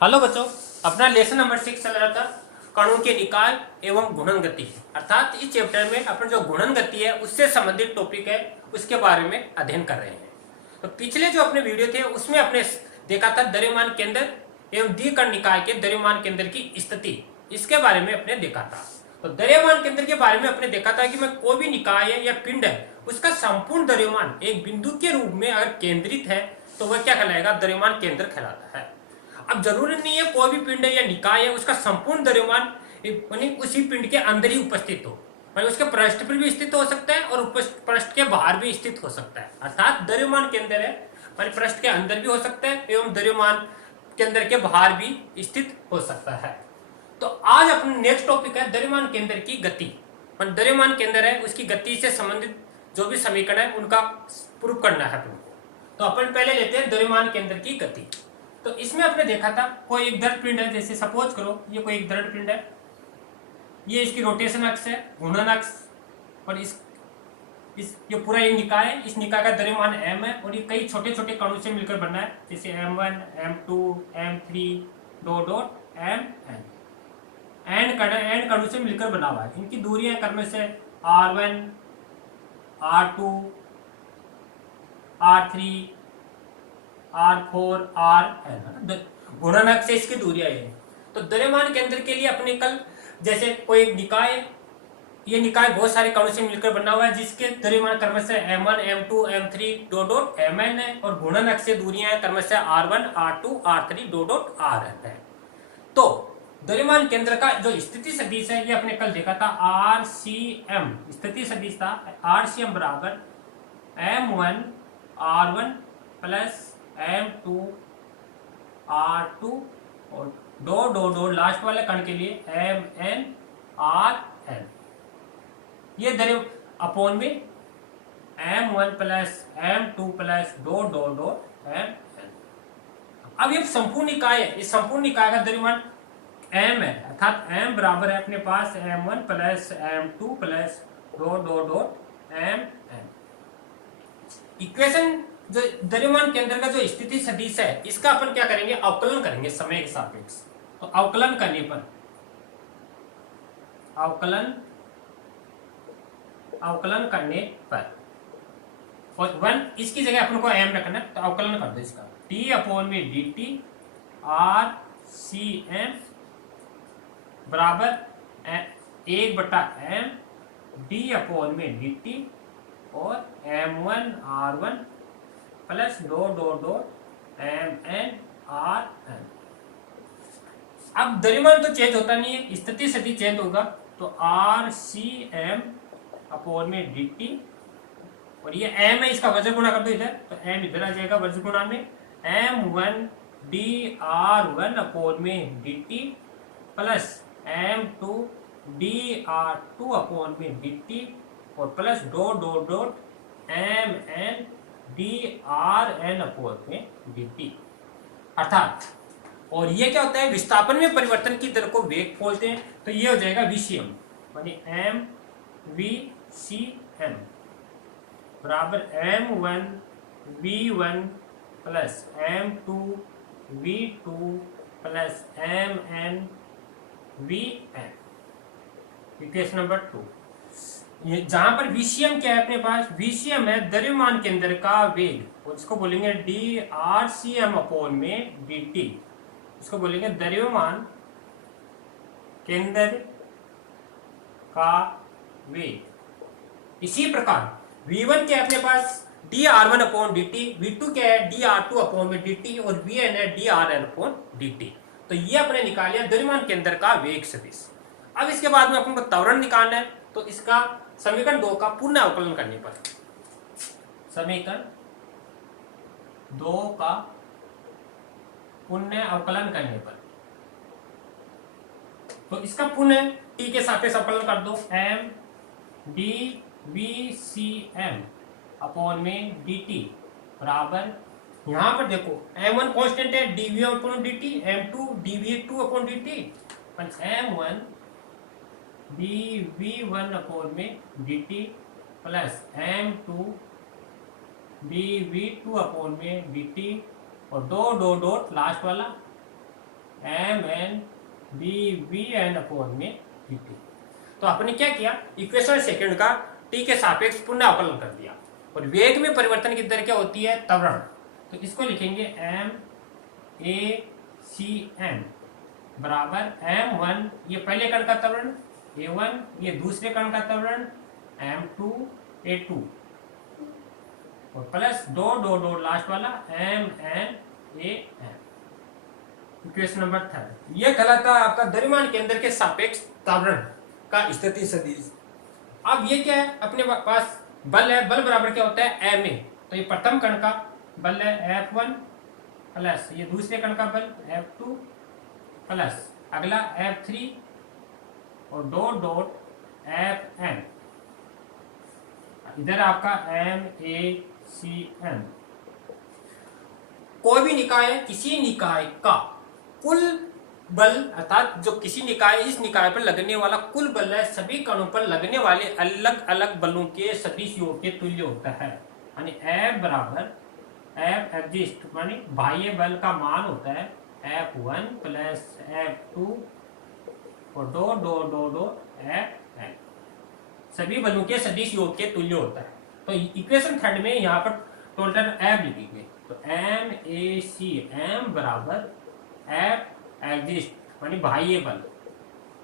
Hello बच्चों, अपना lesson number 6 चल रहा था कणों के निकाय एवं गुणन गति। अर्थात इस चैप्टर में अपन जो गुणन गति है उससे संबंधित टॉपिक है उसके बारे में अध्ययन कर रहे हैं। तो पिछले जो अपने वीडियो थे उसमें अपने देखा था द्रव्यमान केंद्र एवं द्विकण निकाय के द्रव्यमान केंद्र की स्थिति, इसके बारे में अपने देखा था। तो द्रव्यमान केंद्र के बारे में अपने देखा था कि मैं कोई भी निकाय है या पिंड है उसका संपूर्ण द्रव्यमान एक बिंदु के रूप में अगर केंद्रित है तो वह क्या कहलाएगा, द्रव्यमान केंद्र कहलाता है। अब जरूरी नहीं है कोई भी पिंड है या निकाय है उसका संपूर्ण द्रव्यमान उसी पिंड के अंदर ही उपस्थित हो, उसके पृष्ठ पर भी स्थित हो सकता है और पृष्ठ के बाहर भी स्थित हो सकता है। अर्थात द्रव्यमान केंद्र है पृष्ठ के अंदर भी हो सकता है एवं द्रव्यमान केंद्र के बाहर भी स्थित हो सकता है। तो आज अपना नेक्स्ट टॉपिक है द्रव्यमान केंद्र की गति। द्रव्यमान केंद्र है उसकी गति से संबंधित जो भी समीकरण है उनका प्रूफ करना है अपन को। तो अपन पहले लेते हैं द्रव्यमान केंद्र की गति। तो इसमें आपने देखा था कोई एक दृढ़ पिंड है, जैसे सपोज करो ये कोई एक दृढ़ पिंड है, ये इसकी रोटेशन अक्ष है, घूर्णन अक्ष, और इस ये पूरा एक निकाय है। इस निकाय का द्रव्यमान m है और ये कई छोटे छोटे कणों से मिलकर बना है, जैसे m1 m2 m3 dot dot mn N कणों से मिलकर बना हुआ है। इनकी दूरियां क्रम से r1 r2 r3 r4 rn, घूर्णन अक्ष से इसकी दूरियां है। तो द्रव्यमान केंद्र के लिए अपने कल जैसे कोई एक निकाय, ये निकाय बहुत सारे कणों से मिलकर बना हुआ है जिसके द्रव्यमान क्रम से m1 m2 m3 dot dot mn है और घूर्णन अक्ष से दूरियां हैं क्रम से r1 r2 r3 dot dot rn है। तो द्रव्यमान केंद्र का जो स्थिति सदिश है ये अपने कल देखा था RCM, स्थिति सदिश था RCM बराबर m1 r1 plus m2 r2 और डॉट डॉट डॉट लास्ट वाले कण के लिए mn rn, ये द्रव्य अपोन में m1 plus m2 plus dot dot dot mn। अब ये संपूर्ण निकाय है, इस संपूर्ण निकाय का द्रव्यमान m है, अर्थात m बराबर है अपने पास m1 plus m2 plus dot dot dot mn। Equation जो द्रव्यमान केंद्र का जो स्थिति सदिश है इसका अपन क्या करेंगे, अवकलन करेंगे समय के सापेक्ष। तो अवकलन करने पर अवकलन करने पर और 1 इसकी जगह अपन को m रखना है, तो अवकलन कर दो इसका t अपॉन में dt RCM बराबर 1/m d अपॉन में dt और m1 r1 plus dot dot dot mn rn। अब द्रव्यमान तो चेंज होता नहीं है, स्थिति सदी चेंज होगा, तो RCM अपॉन में dt और ये m है, इसका वज्र गुणा कर दो इधर, तो m इधर आ जाएगा वज्र गुणा में m1 dr1 अपॉन में dt plus m2 dr2 upon में dt और plus dot dot dot mn dRn upon में dt। अर्थात और ये क्या होता है, विस्थापन में परिवर्तन की दर को वेग बोलते हैं, तो ये हो जाएगा VCM मानी mVCM बराबर m1 v1 plus m2 v2 plus mn vn। Equation number 2, ये जहां पर VCM क्या है अपने पास, VCM है द्रव्यमान केंद्र का वेग और इसको बोलेंगे dRCM अपॉन में dt, इसको बोलेंगे द्रव्यमान केंद्र का वेग। इसी प्रकार V1 क्या है अपने पास dR1 अपॉन dt, V2 क्या है dR2 अपॉन में dt और Vn है dRn अपॉन dt। तो ये अपने निकाल लिया द्रव्यमान केंद्र का वेग सदिश। अब इसके बाद में अपन को त्वरण निकालना है, तो इसका समीकरण 2 का पुनः अवकलन करने पर, समीकरण 2 का पुनः अवकलन करने पर, तो इसका पुनः t के सापेक्ष अवकलन कर दो m dVCM अपॉन में dt बराबर, यहां पर देखो m1 कांस्टेंट है dV upon dt, m2 dV2 upon dt, m1 dV1 upon में dt plus m2 dV2 upon में dt और डॉट लास्ट वाला M N D V N upon में डी टी। तो आपने क्या किया, इक्वेशन सेकंड का टी के सापेक्ष पुनः अवकलन कर दिया। और वेग में परिवर्तन की दर क्या होती है, त्वरण। तो इसको लिखेंगे एम ए सी एम बराबर m1 ये पहले कण का त्वरण, a1 ये दूसरे कण का त्वरण, m2 a2 और प्लस दो डो डो लास्ट वाला mn am। इक्वेशन नंबर 3 ये कहलाता है आपका द्रव्यमान केंद्र के सापेक्ष त्वरण का स्थिति सदिश। अब ये क्या है, अपने पास बल है, बल बराबर क्या होता है ma। तो ये प्रथम कण का बल है F1 प्लस ये दूसरे कण का बल F2 प्लस अगला F3 और डॉट डॉट Fn। इधर आपका MACM। कोई भी निकाय किसी निकाय का कुल बल अर्थात जो किसी निकाय इस निकाय पर लगने वाला कुल बल है सभी कणों पर लगने वाले अलग अलग बलों के सदिश योग के तुल्य होता है। यानी F बराबर F एग्जिस्ट मानी बाह्य बल का मान होता है F1 प्लस F2 और dot dot dot dot Fn सभी बलों के सदिश योग के तुल्य होता है। तो इक्वेशन थर्ड में यहाँ पर टोटल F लिखेंगे। तो MACM बराबर F एग्जिस्ट मानी बाह्य बल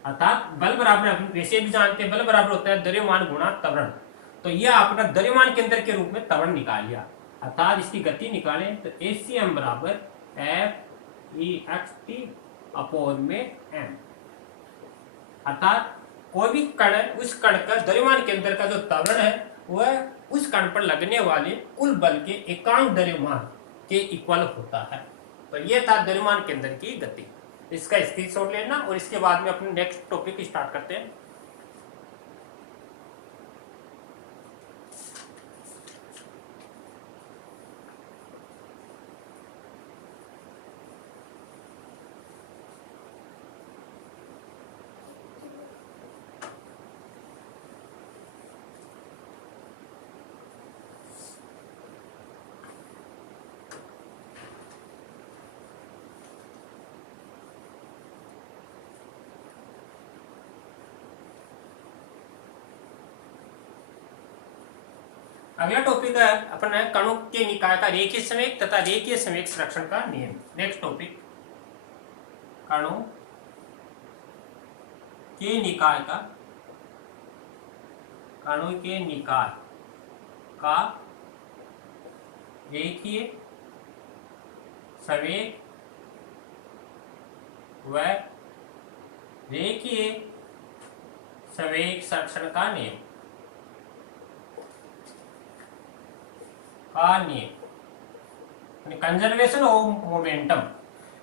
अर्थात बल बराबर हम वैसे भी जानते हैं बल बराबर होता है द्रव्यमान गुणा त्वरण। तो यह आपका द्रव्यमान केंद्र के रूप में त्वरण निकाल लिया अर्थात इसकी गति निकालें तो ACM बराबर FEXT अपॉन में m। अर्थात कोई भी कण है उस कण का द्रव्यमान केंद्र का जो त्वरण है वह उस कण पर लगने वाले कुल बल के एकांक द्रव्यमान के इक्वल होता है। तो यह था द्रव्यमान केंद्र की गति। इसका स्क्रीनशॉट लेना और इसके बाद में अपने नेक्स्ट टॉपिक स्टार्ट करते हैं। अगला टॉपिक है अपना कणों के निकाय का रेखीय संवेग तथा रेखीय संवेग संरक्षण का नियम। नेक्स्ट टॉपिक कणों के निकाय का रेखीय संवेग व रेखीय संवेग संरक्षण का नियम कंजर्वेशन ऑफ मोमेंटम।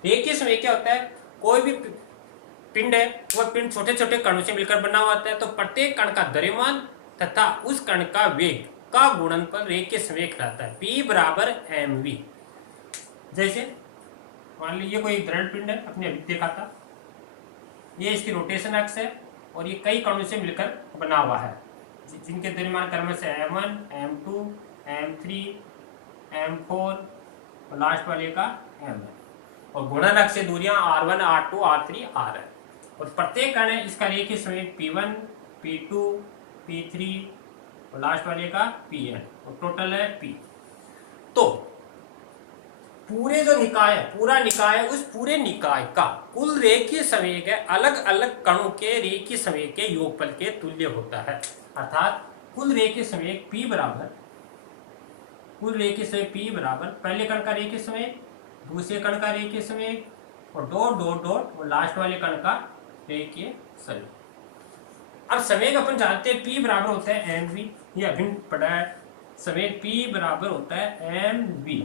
रेखीय संवेग क्या होता है, कोई भी पिंड है वह पिंड छोटे छोटे कणों से मिलकर बना हुआ होता है। तो प्रत्येक कण का द्रव्यमान तथा उस कण का वेग का गुणनफल रेखीय संवेग कहलाता है। P बराबर mv। जैसे मान लीजिए कोई दृढ़ पिंड है, अपने अभी देखा था, ये इसकी रोटेशन अक्ष है और ये कई कणों से मिलकर बना हुआ है जिनके द्रव्यमान क्रम से m1 m2 m3 m4 और लास्ट वाले का m है और गुणन अक्ष से दूरियां r1 r2 r3 r है और प्रत्येक कण है इसका रेखीय संवेग p1 p2 p3 और लास्ट वाले का pn और टोटल है p। तो पूरे जो निकाय है पूरा निकाय है उस पूरे निकाय का कुल रेखीय संवेग है अलग अलग कणों के रेखीय संवेग के योगफल के तुल्य होता है। अर्थात कुल रेखीय संवेग p बराबर पहले कण का रेखीय संवेग दूसरे कण का रेखीय संवेग और डॉट डॉट डॉट और लास्ट वाले कण का रेखीय संवेग। अब संवेग अपन जानते हैं p बराबर होता है mv, ये अभिन्न पढ़ा है। संवेग p बराबर होता है mv।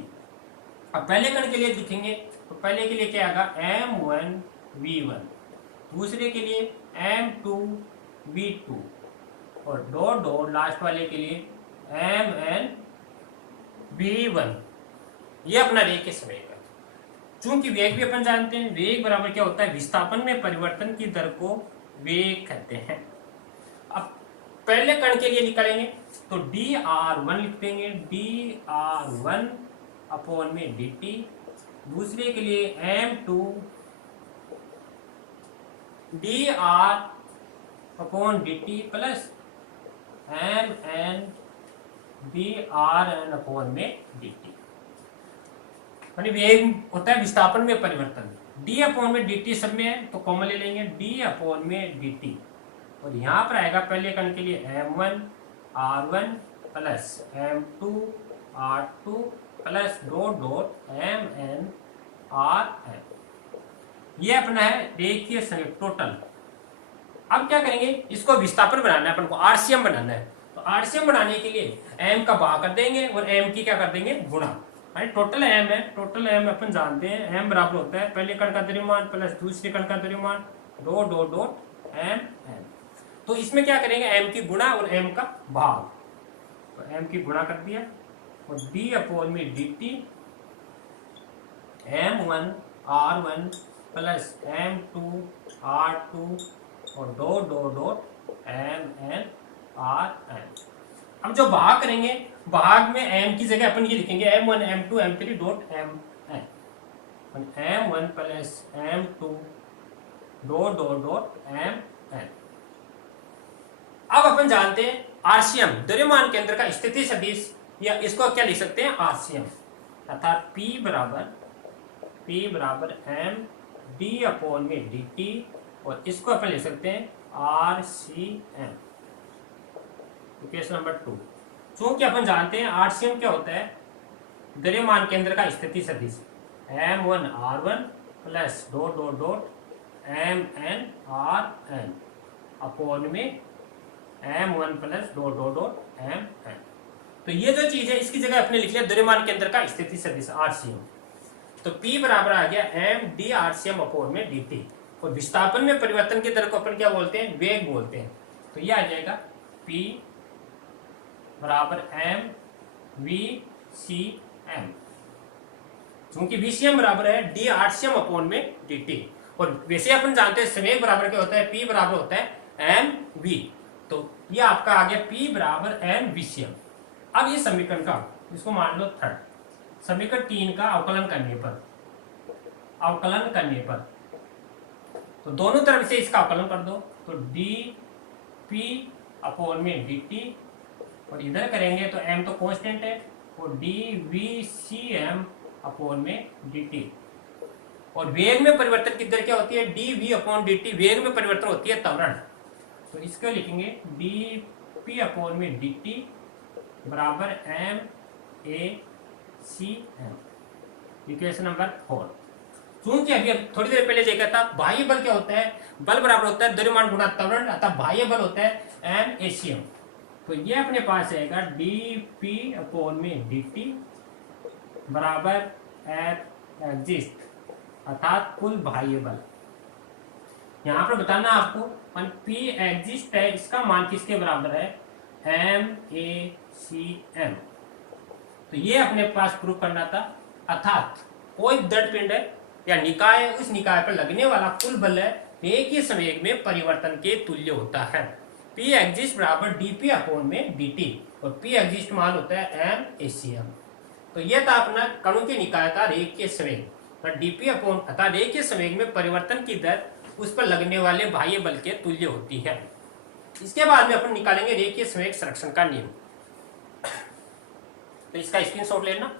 अब पहले कण के लिए लिखेंगे तो पहले के लिए क्या आएगा m1 v1, दूसरे के लिए m2 v2 और डॉट डॉट लास्ट वाले के लिए mn v1। ये अपना रेखीय संवेग है। चूंकि वेग भी अपन जानते हैं, वेग बराबर क्या होता है विस्थापन में परिवर्तन की दर को वेग कहते हैं। अब पहले कण के लिए निकालेंगे तो dr1 लिख देंगे dr1 अपॉन में dt, दूसरे के लिए m2 D R upon D T plus M N D R N upon में डी टी। वेग होता है विस्थापन में परिवर्तन। डी अपॉन में डी टी सब में है तो कॉमन ले लेंगे, डी अपॉन में डी टी, और यहाँ पर आएगा पहले कण के लिए m1 r1 plus m2 r2 plus dot dot mn rn। ये अपना है रेखीय संवेग टोटल। अब क्या करेंगे, इसको विस्थापन बनाना है, अपन को आरसीएम बनाना है। तो आरसीएम बनाने के लिए m का भाग कर देंगे और m की क्या कर देंगे, गुणा। टोटल m है, टोटल m अपन जानते हैं m बराबर होता है पहले कण का द्रव्यमान प्लस दूसरे कण का द्रव्यमान डॉट डॉट डॉट mn। तो इसमें क्या करेंगे, m की गुणा और m का भाग। तो m की गुणा कर दिया और d अपॉन में dt m1 r1 plus m2 r2 और dot dot dot mn rn। अब जो भाग करेंगे, भाग में m की जगह अपन ये लिखेंगे m1 m2 m3 dot mn, m1 plus m2 dot dot dot mn। अब अपन जानते हैं आरसीएम द्रव्यमान केंद्र का स्थिति सदिश, या इसको क्या लिख सकते हैं, आरसीएम, अर्थात P बराबर m d अपॉन में dt, और इसको अपन लिख सकते हैं आरसीएम। केस नंबर 2, चूंकि अपन जानते हैं आरसीएम क्या होता है, द्रव्यमान केंद्र का स्थिति सदिश m1 r1 plus dot dot dot mn rn upon में m1 plus dot dot dot mn। तो ये जो चीज है इसकी जगह अपने लिख लिया द्रव्यमान केंद्र का स्थिति सदिश आरसीएम। तो P बराबर आ गया m d आरसीएम अपॉन में dt, और विस्थापन में परिवर्तन की दर को अपन क्या बोलते हैं, वेग बोलते हैं। तो ये आ जाएगा P बराबर m v c m, क्योंकि VCM बराबर है d आरसीएम अपॉन में dt, और वैसे अपन जानते हैं संवेग बराबर क्या होता है, P बराबर होता है m v। तो ये आपका आ गया P बराबर m VCM। अब ये समीकरण का, इसको मान लो थर्ड, समीकरण 3 का अवकलन करने पर तो दोनों तरफ से इसका अवकलन कर दो, तो dp अपॉन में dt, और इधर करेंगे तो m तो कांस्टेंट है, और dvcm अपॉन में dt। और वेग में परिवर्तन की दर क्या होती है, dv अपॉन dt, वेग में परिवर्तन होती है त्वरण। तो इसको लिखेंगे dp अपॉन में dt बराबर m a c m। Equation number 4। चूंकि अभी थोड़ी देर पहले देखा था बाह्य बल क्या होता है, बल बराबर होता है द्रव्यमान गुणा त्वरण, अतः बाह्य बल होता है m a c m। तो ये अपने पास आएगा dp अपॉन में dt बराबर एग्जिस्ट, अर्थात कुल बाह्य बल। यहाँ पर बताना आपको P एग्जिस्ट है, इसका मान किसके बराबर है, m a c m। तो ये अपने पास प्रूव करना था, अर्थात कोई दृढ़ पिंड है या निकाय है, उस निकाय पर लगने वाला कुल बल है रेखीय संवेग में परिवर्तन के तुल्य होता है। P एग्जिस्ट बराबर dp अपॉन में dt, और P एग्जिस्ट मान होता है m a c m। तो यह था अपना कणों के निकाय का रेखीय संवेग, पर dp अपॉन अर्थात रेखीय संवेग में परिवर्तन की दर उस पर लगने वाले बाह्य बल के तुल्य होती है। इसके बाद में अपन निकालेंगे रेखीय संवेग संरक्षण का नियम। तो इसका स्क्रीनशॉट लेना।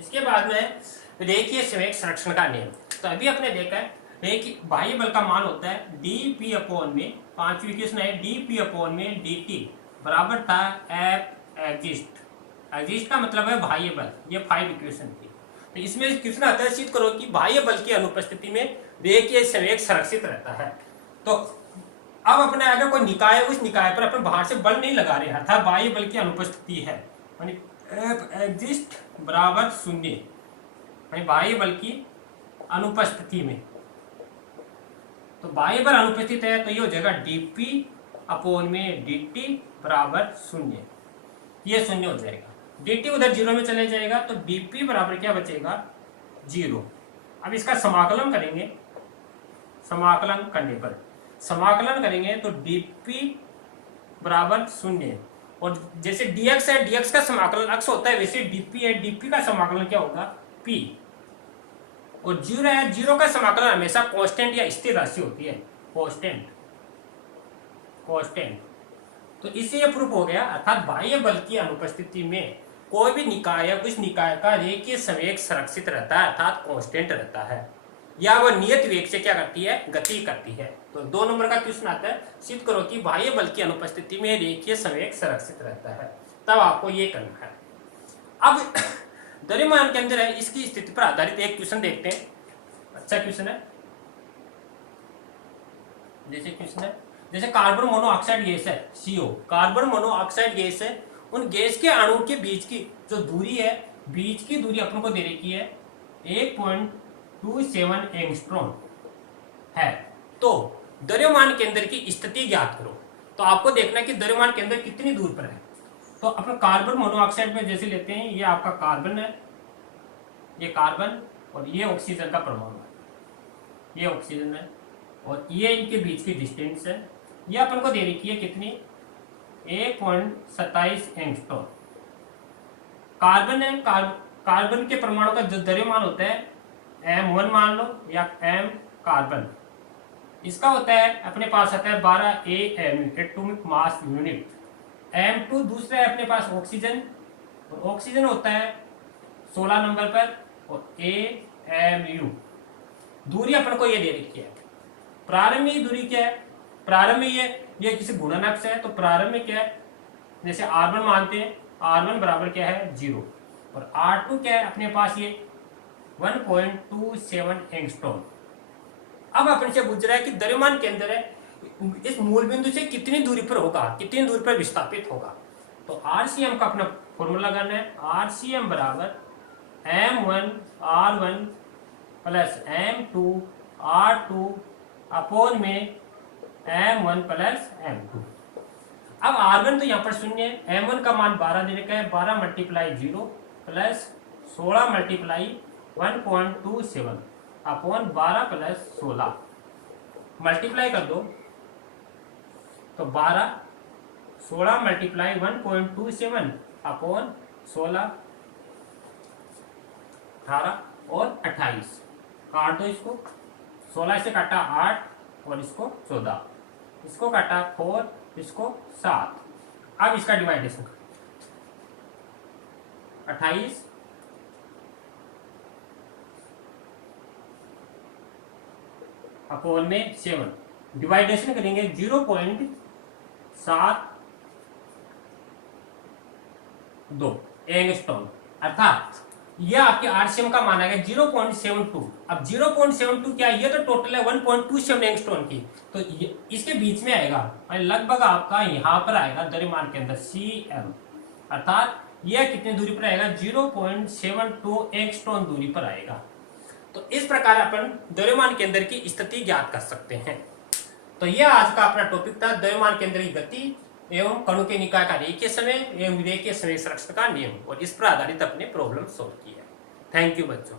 इसके बाद में रेखीय संवेग संरक्षण का नियम। तो अभी अपने देखा है रेखीय बाह्य बल का मान होता है dp अपॉन में, पांचवी इक्वेशन है dp अपॉन में dt बराबर था f एग्जिस्ट। एग्जिस्ट का मतलब है बाह्य बल, ये 5 इक्वेशन थी। तो इसमें क्वेश्चन आता है, सिद्ध करो कि बाह्य बल की अनुपस्थिति में रेखीय संवेग संरक्षित रहता है। तो अब अपने अगर कोई निकाय है, उस निकाय पर अपन बाहर से बल नहीं लगा रहे, अर्थात बाह्य बल की अनुपस्थिति है, यानी एफ एग्जिस्ट बराबर 0, यानी बाह्य बल की अनुपस्थिति में। तो बाह्य बल अनुपस्थित है तो ये हो जाएगा dp अपॉन में dt बराबर 0, ये 0 हो जाएगा। dt उधर 0 में चले जाएगा तो dp बराबर क्या बचेगा, 0। अब इसका समाकलन करेंगे, समाकलन करने पर समाकलन करेंगे तो dp बराबर 0, और जैसे dx है, dx का समाकलन x होता है, वैसे dp है, dp का समाकलन क्या होगा p, और 0 है, 0 का समाकलन हमेशा कांस्टेंट या स्थिर राशि होती है, कांस्टेंट कांस्टेंट। तो इससे यह प्रूफ हो गया, अर्थात बाह्य बल की अनुपस्थिति में कोई भी निकाय उस निकाय का रेखीय संवेग संरक्षित रहता है, अर्थात कांस्टेंट रहता है, या वह नियत वेग से क्या करती है, गति करती है। तो 2 नंबर का क्वेश्चन आता है, सिद्ध करो कि बाह्य बल की अनुपस्थिति में रेखीय संवेग संरक्षित रहता है, तब आपको ये करना है। अब द्रव्यमान के अंदर है, इसकी स्थिति पर आधारित एक क्वेश्चन देखते हैं। अच्छा क्वेश्चन है, जैसे क्वेश्चन है, जैसे कार्बन मोनोऑक्साइड गैस है CO, कार्बन मोनोऑक्साइड गैस है, उन गैस के अणु के बीच की जो दूरी है, बीच की दूरी अपन को दे रखी है 1.27 एंगस्ट्रॉम है। तो द्रव्यमान केंद्र की स्थिति ज्ञात करो। तो आपको देखना है कि द्रव्यमान केंद्र कितनी दूर पर है। तो अपन कार्बन मोनोऑक्साइड में जैसे लेते हैं, ये आपका कार्बन है, ये कार्बन, और ये ऑक्सीजन का परमाणु है, ये ऑक्सीजन है, और ये इनके बीच की डिस्टेंस है, ये अपन को दे रखी है कितनी 1.27 एंगस्ट्रॉम। कार्बन है, कार्बन के परमाणु का जो द्रव्यमान होता है M1 मान लो, या M कार्बन, इसका होता है अपने पास आता है 12 AMU atomic mass unit. M2 दूसरा है अपने पास ऑक्सीजन, और ऑक्सीजन होता है 16 नंबर पर, और AMU। दूरी अपन को ये दे रखी है। प्रारंभिक दूरी क्या है, प्रारंभिक ये किसी गुणनक से है, तो प्रारंभिक क्या है, जैसे R1 मानते हैं, R1 बराबर क्या है 0, और R2 क्या है अपने पास ये 1.27 एंगस्ट्रॉम। अब अपन से पूछ रहा है कि द्रव्यमान केंद्र है, इस मूल बिंदु से कितनी दूरी पर होगा, कितनी दूरी पर विस्थापित होगा। तो RCM का अपना फॉर्मूला लगाना है, RCM बराबर M1 R1 plus M2 R2 upon में M1 प्लस M2। अब R1 तो यहाँ पर 0 है, M1 का मान 12 दे रखा है, 12 multiply 0 plus 16 multiply 1.27 upon 12 plus 16 multiply कर दो, तो 12 16 मल्टीप्लाई 1.27 अपॉन 16 18 और 28, काट दो इसको, 16 से काटा 8 और इसको 14, इसको काटा 4, इसको 7। अब इसका डिवाइडेशन 28 अपॉन में 7, डिवाइडेशन करेंगे 0.72 एंगस्ट्रॉम, अर्थात यह आपके RCM का माना गया 0.72। अब 0.72 क्या है, ये तो टोटल है 1.27 एंगस्ट्रॉम की, तो इसके बीच में आएगा, लगभग आपका यहाँ पर आएगा द्रव्यमान के अंदर CM, अर्थात यह कितनी दूरी पर आएगा 0.72 एंगस्ट्रॉम दूरी पर आएगा। तो इस प्रकार अपन द्रव्यमान केंद्र की स्थिति ज्ञात कर सकते हैं। तो यह आज का अपना टॉपिक था, द्रव्यमान केंद्र की गति एवं कणों के निकाय का रेखीय समय एवं रेखीय संवेग संरक्षण का नियम, और इस पर आधारित अपने प्रॉब्लम सॉल्व किया। थैंक यू बच्चों।